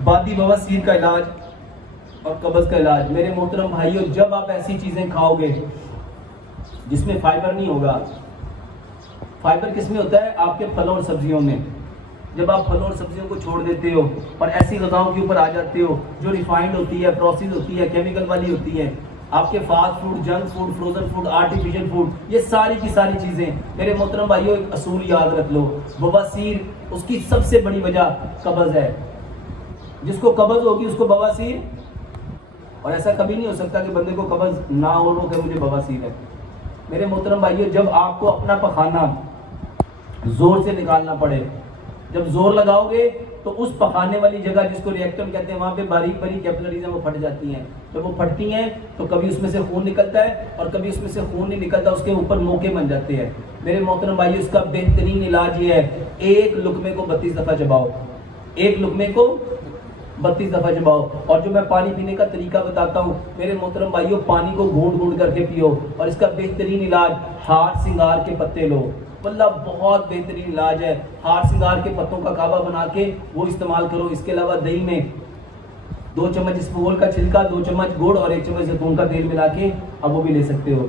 बादी बवासीर का इलाज और कब्ज़ का इलाज। मेरे मोहतरम भाइयों, जब आप ऐसी चीज़ें खाओगे जिसमें फाइबर नहीं होगा, फाइबर किस में होता है? आपके फलों और सब्जियों में। जब आप फलों और सब्जियों को छोड़ देते हो और ऐसी ग़िज़ाओं के ऊपर आ जाते हो जो रिफाइंड होती है, प्रोसेस होती है, केमिकल वाली होती है, आपके fast food, junk food, frozen food, artificial food, ये सारी की सारी चीज़ें, मेरे मोहतरम भाइयों एक असूल याद रख लो, बवासीर उसकी सबसे बड़ी वजह कब्ज़ है। जिसको कब्ज़ होगी उसको बवासीर, और ऐसा कभी नहीं हो सकता कि बंदे को कब्ज़ ना हो कि मुझे बवासीर है। मेरे मोहतरम भाइयों, जब आपको अपना पखाना जोर से निकालना पड़े, जब जोर लगाओगे तो उस पखाने वाली जगह जिसको रिएक्टर कहते हैं, वहां पे बारीक बारीक कैपिलरीज हैं, वो फट जाती हैं। जब वो फटती हैं तो कभी उसमें से खून निकलता है और कभी उसमें से खून नहीं निकलता, उसके ऊपर मोके बन जाते हैं। मेरे मोहतरम भाइयों, इसका बेहतरीन इलाज ये है, एक लुकमे को 32 दफा चबाओ, एक लुकमे को 32 दफा चबाओ। और जो मैं पानी पीने का तरीका बताता हूँ मेरे मोहतरम भाइयों, पानी को घूंट घूंट करके पियो। और इसका बेहतरीन इलाज, हार सिंगार के पत्ते लो, वल्लाह बहुत बेहतरीन इलाज है। हार सिंगार के पत्तों का कावा बना के वो इस्तेमाल करो। इसके अलावा दही में 2 चम्मच इसबगोल का छिलका, 2 चम्मच गुड़ और 1 चम्मच जैतून का तेल मिला के अब वो भी ले सकते हो।